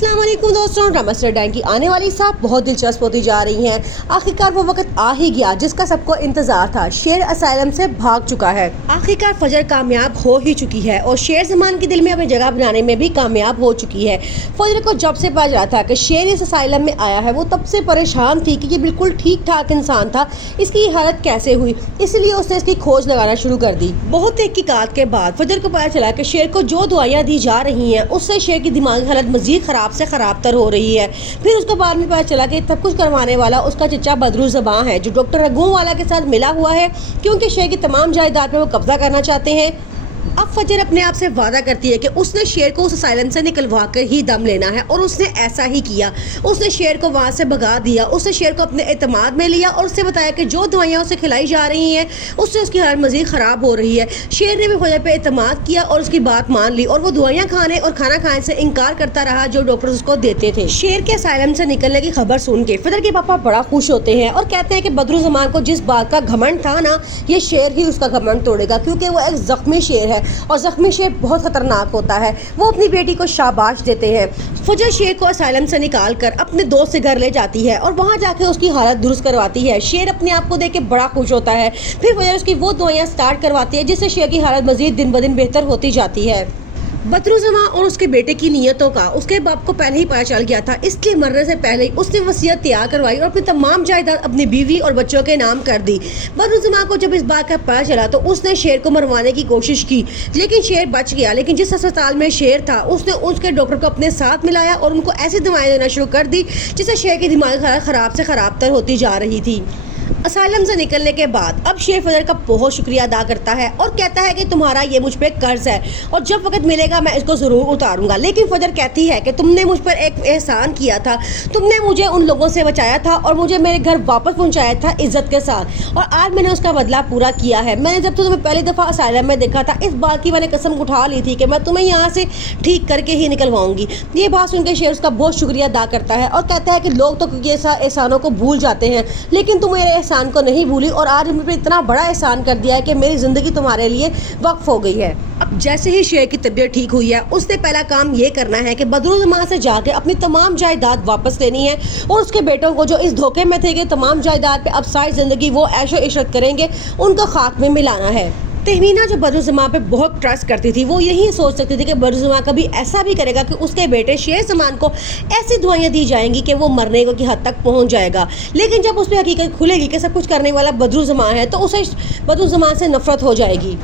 अस्सलाम वालेकुम दोस्तों, ड्रामा स्टार डैन की आने वाली साहब बहुत दिलचस्प होती जा रही हैं। आखिरकार वो वक्त आ ही गया जिसका सबको इंतजार था। शेर असाइलम से भाग चुका है। आखिरकार फजर कामयाब हो ही चुकी है और शेर ज़मान के दिल में अपनी जगह बनाने में भी कामयाब हो चुकी है। फजर को जब से पता चला था कि शेर इस असाइलम में आया है, वो तब से परेशान थी कि ये बिल्कुल ठीक ठाक इंसान था, इसकी हालत कैसे हुई, इसलिए उसने इसकी खोज लगाना शुरू कर दी। बहुत तहकीकात के बाद फजर को पता चला कि शेर को जो दवाइयाँ दी जा रही हैं उससे शेर की दिमागी हालत मजीद खराब से खराब तर हो रही है। फिर उसके बाद में पता चला कि सब कुछ करवाने वाला उसका चचा बदरू ज़बां है, जो डॉक्टर रघु वाला के साथ मिला हुआ है क्योंकि शेर की तमाम जायदाद पे वो कब्जा करना चाहते हैं। अब फजर अपने आप से वादा करती है कि उसने शेर को उस असाइलम से निकलवा कर ही दम लेना है और उसने ऐसा ही किया। उसने शेर को वहाँ से भगा दिया, उसने शेर को अपने एतमाद में लिया और उससे बताया कि जो दवाइयाँ उसे खिलाई जा रही हैं उससे उसकी हालत मज़ीद ख़राब हो रही है। शेर ने भी फजर पे एतमाद किया और उसकी बात मान ली और वो दवाइयाँ खाने और खाना खाने से इनकार करता रहा जो डॉक्टर उसको देते थे। शेर के असाइलम से निकलने की खबर सुन के फजर के पापा बड़ा खुश होते हैं और कहते हैं कि बदरू ज़मान को जिस बात का घमंड था ना, ये शेर ही उसका घमंड तोड़ेगा, क्योंकि वो एक ज़ख्मी शेर है और ज़ख्मी शेर बहुत ख़तरनाक होता है। वो अपनी बेटी को शाबाश देते हैं। फजर शेर को असाइलम से निकाल कर अपने दोस्त से घर ले जाती है और वहाँ जाके उसकी हालत दुरुस्त करवाती है। शेर अपने आप को देख के बड़ा खुश होता है। फिर फजर उसकी वो दवाइयाँ स्टार्ट करवाती है जिससे शेर की हालत मज़ीद दिन ब दिन बेहतर होती जाती है। बदरू ज़मां और उसके बेटे की नीयतों का उसके बाप को पहले ही पता चल गया था, इसलिए मरने से पहले ही उसने वसीयत तैयार करवाई और अपनी तमाम जायदाद अपनी बीवी और बच्चों के नाम कर दी। बदरू ज़मां को जब इस बात का पता चला तो उसने शेर को मरवाने की कोशिश की, लेकिन शेर बच गया। लेकिन जिस अस्पताल में शेर था उसने उसके डॉक्टर को अपने साथ मिलाया और उनको ऐसी दवाएं देना शुरू कर दी जिससे शेर की दिमागी हालत ख़राब से ख़राब तर होती जा रही थी। असाइलम से निकलने के बाद अब शेर फजर का बहुत शुक्रिया अदा करता है और कहता है कि तुम्हारा ये मुझ पे कर्ज है और जब वक्त मिलेगा मैं इसको ज़रूर उतारूंगा। लेकिन फजर कहती है कि तुमने मुझ पर एक एहसान किया था, तुमने मुझे उन लोगों से बचाया था और मुझे मेरे घर वापस पहुंचाया था इज्जत के साथ, और आज मैंने उसका बदला पूरा किया है। मैंने जब तुम्हें पहली दफ़ा असाइलम में देखा था, इस बात की मैंने कसम उठा ली थी कि मैं तुम्हें यहाँ से ठीक करके ही निकलवाऊंगी। ये बात सुन के शेर उसका बहुत शुक्रिया अदा करता है और कहता है कि लोग तो ये एहसानों को भूल जाते हैं, लेकिन तुम मेरे एहसान को नहीं भूली और आज मुझ पर इतना बड़ा एहसान कर दिया है कि मेरी ज़िंदगी तुम्हारे लिए वक्फ हो गई है। अब जैसे ही शेर की तबीयत ठीक हुई है, उसने पहला काम ये करना है कि बदरू ज़मां से जाके अपनी तमाम जायदाद वापस लेनी है और उसके बेटों को जो इस धोखे में थे कि तमाम जायदाद पे अब सारी ज़िंदगी वो ऐशो इशरत करेंगे, उनको खाक में मिलाना है। तहमीना जो बदरू ज़मां पे बहुत ट्रस्ट करती थी, वो यही सोच सकती थी कि बदरू ज़मां कभी ऐसा भी करेगा कि उसके बेटे शेर ज़मान को ऐसी दवाइयाँ दी जाएंगी कि वो मरने की हद तक पहुंच जाएगा। लेकिन जब उस पर हकीकत खुलेगी कि सब कुछ करने वाला बदरू ज़मां है तो उसे बदरू ज़मां से नफरत हो जाएगी।